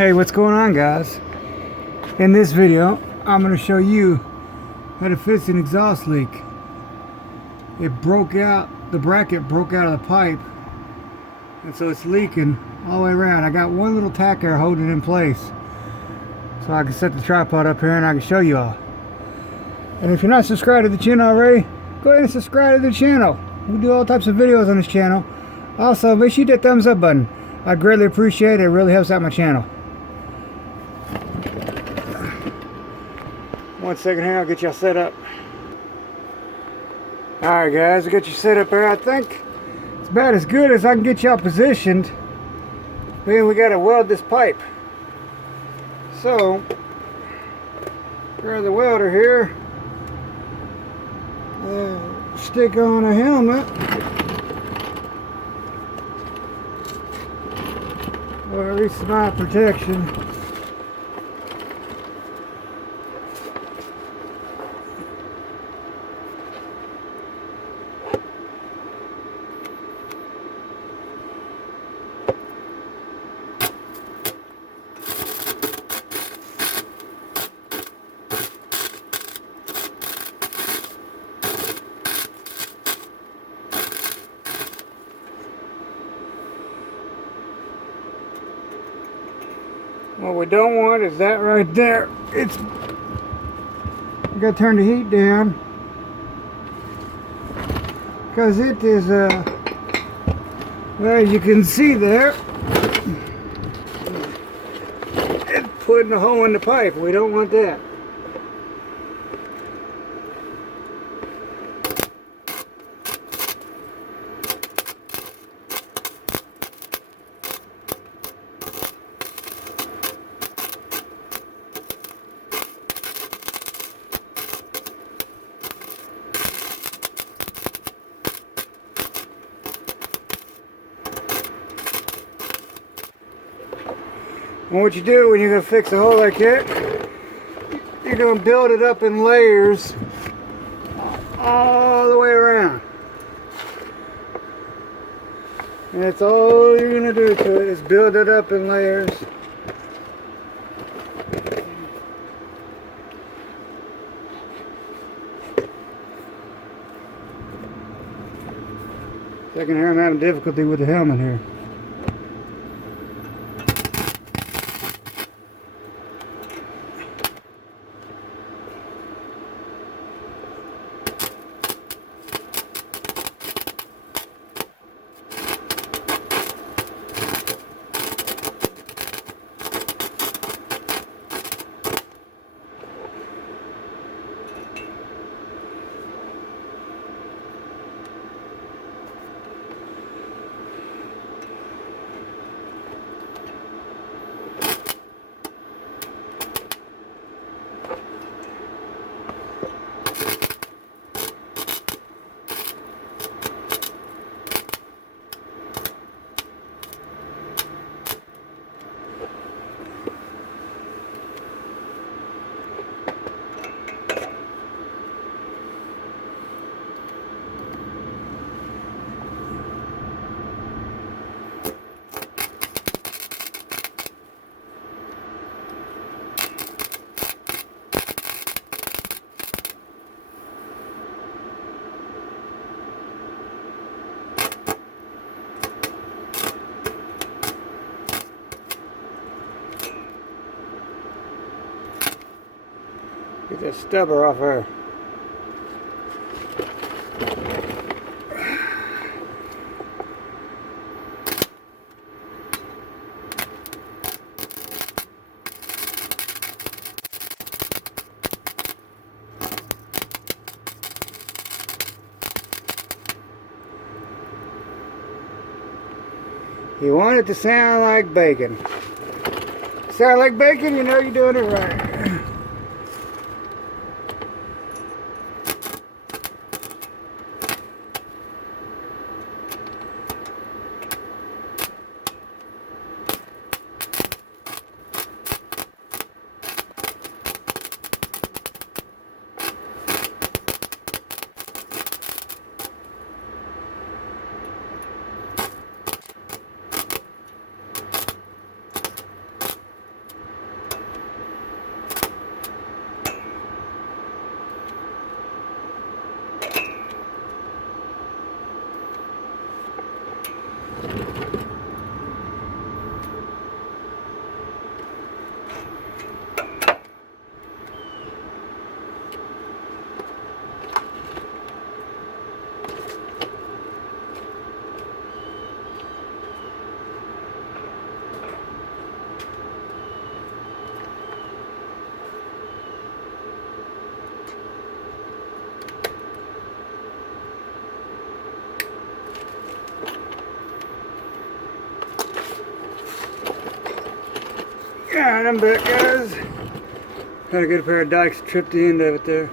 Hey, what's going on, guys? In this video I'm going to show you how to fix an exhaust leak. It broke out, the bracket broke out of the pipe, and so it's leaking all the way around. I got one little tack there holding it in place so I can set the tripod up here and I can show you all. And if you're not subscribed to the channel already, go ahead and subscribe to the channel. We do all types of videos on this channel. Also, make sure you hit that thumbs up button. I greatly appreciate it. It really helps out my channel. 1 second here, I'll get y'all set up. Alright guys, I got you set up here. I think it's about as good as I can get y'all positioned. Then we gotta weld this pipe. So, grab the welder here. Stick on a helmet. Or at least my protection. What we don't want is that right there. It's, you gotta turn the heat down because it is well, as you can see there, it's putting a hole in the pipe. We don't want that. And what you do when you're going to fix a hole like that, you're going to build it up in layers all the way around. And that's all you're going to do to it, is build it up in layers. Second here, I'm having difficulty with the helmet here. Get that stubber off her. You want it to sound like bacon. Sound like bacon, you know you're doing it right. Alright, I'm back, guys. Got a good pair of dikes, tripped the end of it there.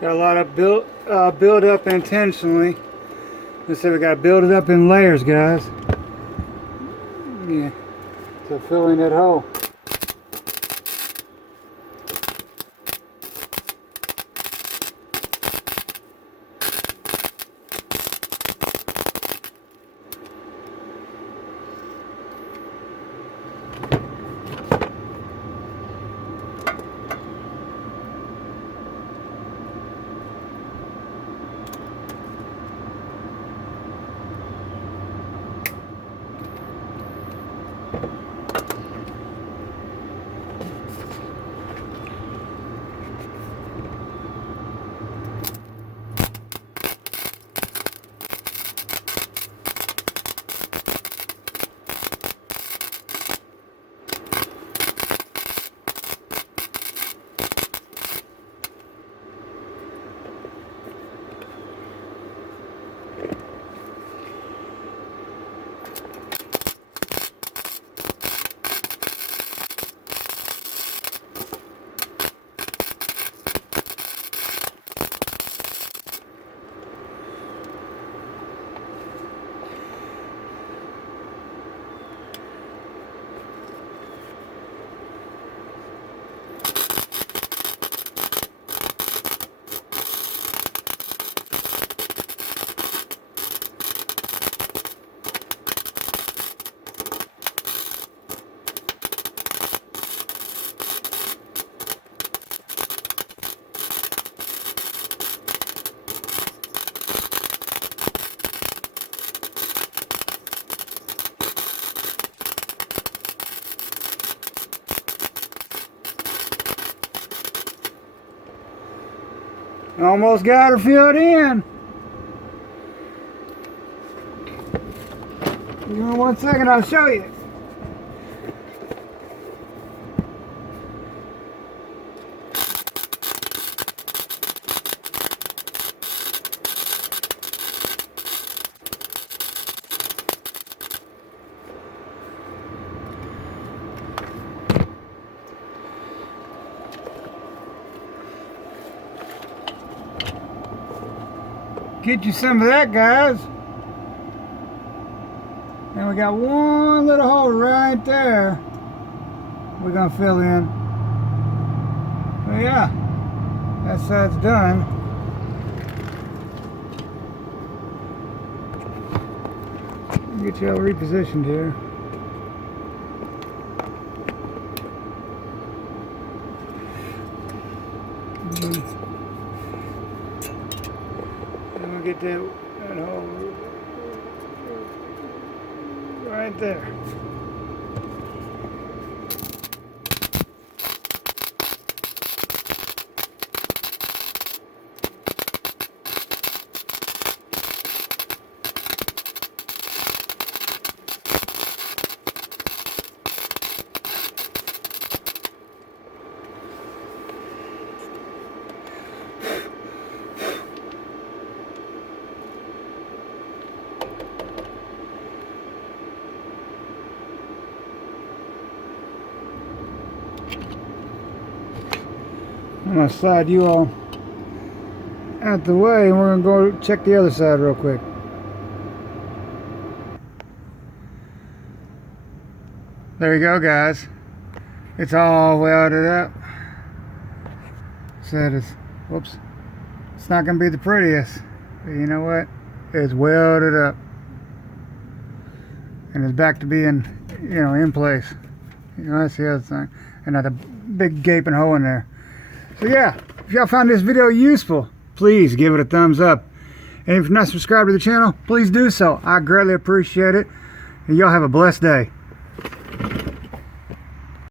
Got a lot of build up intentionally. Let's say we got to build it up in layers, guys. Yeah, to fill in that hole. Almost got her filled in. Give me 1 second, I'll show you. Get you some of that, guys. And we got one little hole right there we're gonna fill in. But yeah, that side's done. Get you all repositioned here. And we'll get that hole right there. I'm going to slide you all out the way and we're going to go check the other side real quick. There you go, guys. It's all welded up. Said it's, whoops, it's not going to be the prettiest, but you know what? It's welded up. And it's back to being, you know, in place. You know, that's the other thing. And not a big gaping hole in there. So yeah, if y'all found this video useful, please give it a thumbs up. And if you're not subscribed to the channel, please do so. I greatly appreciate it. And y'all have a blessed day.